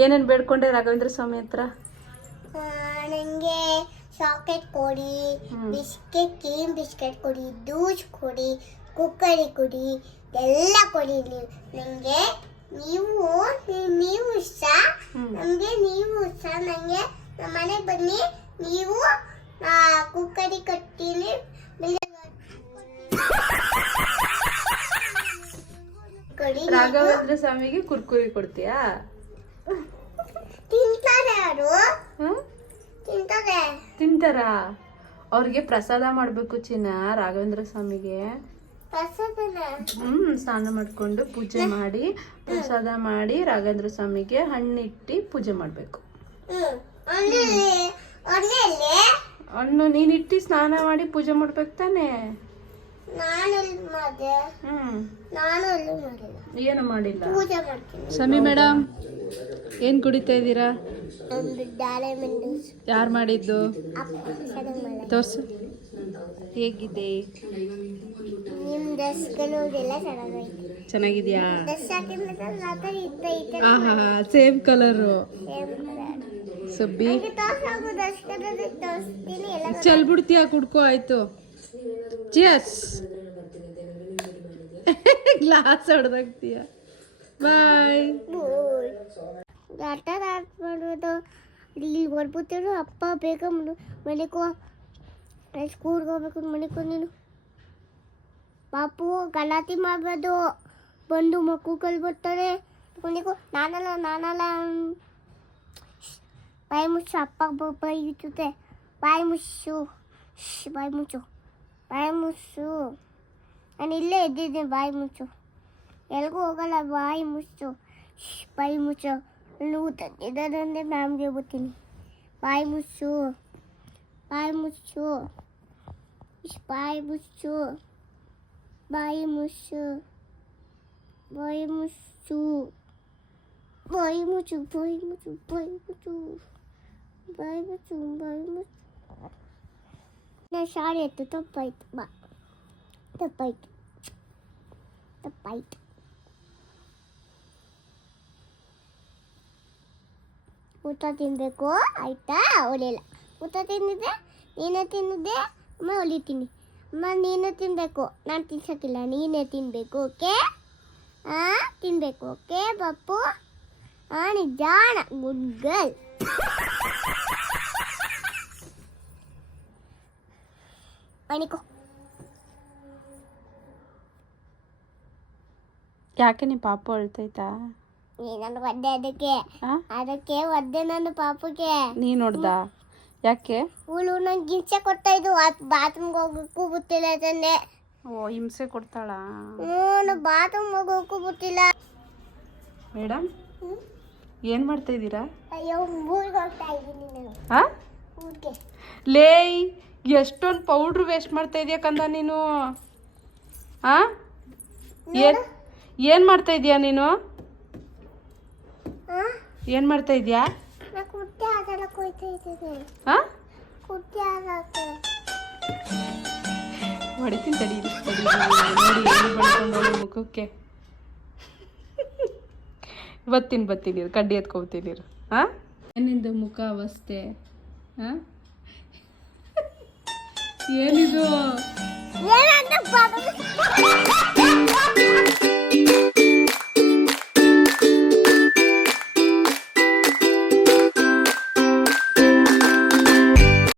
ಏನೇನು ಬೇಡ್ಕೊಂಡೆ ರಾಘವೇಂದ್ರ ಸ್ವಾಮಿ ಹತ್ರ? ನನಗೆ ಸಾಕೆಟ್ ಕೊಡಿ ಬಿಸ್ಕೆಟ್ ಕ್ರೀಮ್ ಬಿಸ್ಕೆಟ್ ಕೊಡಿ ಜ್ಯೂಸ್ ಕೊಡಿ ಕುಕ್ಕರಿ ಕೊಡಿ ಎಲ್ಲ ಕೊಡಿ ನನಗೆ ನೀವು ನೀವು ಇಷ್ಟ. ಹ್ಮ್. ನಮಗೆ ನೀವು ಇಷ್ಟ. ನನಗೆ ನಮ್ಮ ಮನೆಗೆ ಬನ್ನಿ ನೀವು ಕುಕ್ಕರಿ ಕೊಡಿ ರಾಘವೇಂದ್ರ ಸ್ವಾಮಿಗೆ ಕುರ್ಕುರಿ ಕೊಡ್ತೀಯಾ? ತಿಂತಾರೆ. ಅವ್ರಿಗೆ ಪ್ರಸಾದ ಮಾಡಬೇಕು ಚಿನ್ನ ರಾಘವೇಂದ್ರ ಸ್ವಾಮಿಗೆ. ಹ್ಮ್ ಸ್ನಾನ ಮಾಡ್ಕೊಂಡು ಪೂಜೆ ಮಾಡಿ ಪ್ರಸಾದ ಮಾಡಿ ರಾಘವೇಂದ್ರ ಸ್ವಾಮಿಗೆ ಹಣ್ಣಿಟ್ಟು ಪೂಜೆ ಮಾಡಬೇಕು. ಹಣ್ಣು ನೀನ್ ಇಟ್ಟು ಸ್ನಾನ ಮಾಡಿ ಪೂಜೆ ಮಾಡ್ಬೇಕು ತಾನೇ? ಏನು ಮಾಡಿಲ್ಲ? ಸ್ವಾಮಿ ಮೇಡಮ್ ಏನು ಕುಡಿತಾ ಇದ್ದೀರಾ? ಯಾರು ಮಾಡಿದ್ದು? ತೋರ್ಸು. ಹೇಗಿದೆ? ಚೆನ್ನಾಗಿದೆಯಾ? ಹಾ ಹಾ ಸೇಮ್ ಕಲರು ಸಬ್ಬಿ ಚಲ್ಬಿಡ್ತೀಯಾ ಕುಡ್ಕೋ ಆಯ್ತು. ಚಿಯರ್ಸ್ ಗ್ಲಾಸ್ ಹೊಡೆದಾಗ್ತೀಯ. ಬಾ ಆಟ ಮಾಡೋದು ಇಲ್ಲಿ ಹೊರ್ಬಿಟ್ಟಿರು ಅಪ್ಪ ಬೇಗ ಮನೆಗೂ ಸ್ಕೂಲ್ಗೆ ಹೋಗ್ಬೇಕು ಮನೆಗೆ ನೀನು ಪಾಪು ಗಲಾಟೆ ಮಾಡಬಾರ್ದು ಬಂದು ಮಕ್ಕಳು ಬರ್ತಾರೆ ಮನೆಗೋ ನಾನಲ್ಲ ನಾನಲ್ಲ. ಬಾಯಿ ಮುಚ್ಚು, ಅಪ್ಪ ಬೈಯುತ್ತೆ ಬಾಯಿ ಮುಚ್ಚು. ಬಾಯಿ ಮುಚ್ಚು. ಬಾಯಿ ಮುಚ್ಚು. ನಾನು ಇಲ್ಲೇ ಇದ್ದಿದ್ದೆ, ಬಾಯಿ ಮುಚ್ಚು. ಎಲ್ಗೂ ಹೋಗಲ್ಲ, ಬಾಯಿ ಮುಚ್ಚು. ಬಾಯಿ ಮುಚ್ಚು. ನೀವು ತಂದಿದ್ದಾರಂದ್ರೆ ಮ್ಯಾಮ್ಗೆ ಬರ್ತೀನಿ ಬಾಯಿ ಮುಚ್ಚು ಬಾಯಿ ಮುಚ್ಚು ಶ್, ಬಾಯಿ ಮುಚ್ಚು ಬಾಯಿ ಮುಚ್ಚು ಬಾಯಿ ಮುಚ್ಚು ಬಾಯಿ ಮುಚ್ಚು ಬಾಯಿ ಮುಚ್ಚು ಬಾಯಿ ಮುಚ್ಚು ಬಾಯಿ ಮುಚ್ಚು ಬಾಯಿ ಮುಚ್ಚು ನಾನು ಶಾಲೆ ಎತ್ತು ತಪ್ಪಾಯ್ತು ಬಾ ತಪ್ಪಾಯ್ತು ಊಟ ತಿನ್ನಬೇಕು ಆಯಿತಾ? ಒಲಿಲ್ಲ ಊಟ ತಿಂದಿದ್ದೆ, ನೀನೇ ತಿಂದಿದ್ದೆ, ಅಮ್ಮ ಹೊಲಿತೀನಿ ಅಮ್ಮ, ನೀನು ತಿನ್ನಬೇಕು ನಾನು ತಿನ್ಸೋಕ್ಕಿಲ್ಲ, ನೀನೇ ತಿನ್ನಬೇಕು ಓಕೆ? ಹಾಂ ತಿನ್ನಬೇಕು ಓಕೆ, ಪಪ್ಪು? ಹಾಂ ನಿಜಾಣ ಗುಡ್ ಗರ್ಲ್. ಮಣಿಕೋ. ಯಾಕೆ ನೀ ಪಾಪ ಅಳ್ತೈತಾ? ನೀ ನನ್ನ ಒದ್ದೆ ಅದಕ್ಕೆ. ಅದಕ್ಕೆ ಒದ್ದೆ ನನ್ನ ಪಾಪಗೆ. ನೀ ನೋಡ್ದ? ಯಾಕೆ? ಇವಳು ನಂಗೆ ಹಿಂಸೆ ಕೊಡ್ತಾ ಇದ್ದು ಬಾತ್ರೂಮ್ಗೆ ಹೋಗೋಕ್ಕೂ ಗೊತ್ತಿಲ್ಲ ತಂದೆ. ಓ ಹಿಂಸೆ ಕೊಡ್ತಾಳ? ಹ್ಞೂ ಬಾತ್ರೂಮ್ ಹೋಗೋಕ್ಕೂ ಗೊತ್ತಿಲ್ಲ ಮೇಡಮ್ ಏನ್ ಮಾಡ್ತಾ ಇದ್ದೀರಾ? ಅಯ್ಯೋ ಊರಿಗೆ ಹೋಗ್ತಾ ಇದ್ದೀನಿ ನಾನು. ಆ? ಊರಿಗೆ. ಲೇಯ್ ಎಷ್ಟೊಂದು ಪೌಡ್ರ್ ವೇಸ್ಟ್ ಮಾಡ್ತಾ ಇದೀಯ ಕಂದ ನೀನು? ಹಾ ಏನ್ ಏನ್ ಮಾಡ್ತಾ ಇದೀಯ ನೀನು? ಹಾಂ ಏನು ಮಾಡ್ತಾ ಇದೆಯಾ? ಹೊಡಿತೀನಿ ತಡಿ ನೋಡಿ ಮುಖಕ್ಕೆ. ಬತ್ತೀನಿ ಬತ್ತೀನಿ ಕಡ್ಡಿ ಎತ್ಕೊತೀನಿ ಹಾಂ? ಏನಿಂದು ಮುಖ ಅವಸ್ಥೆ? ಹಾಂ? ಏನಿದು?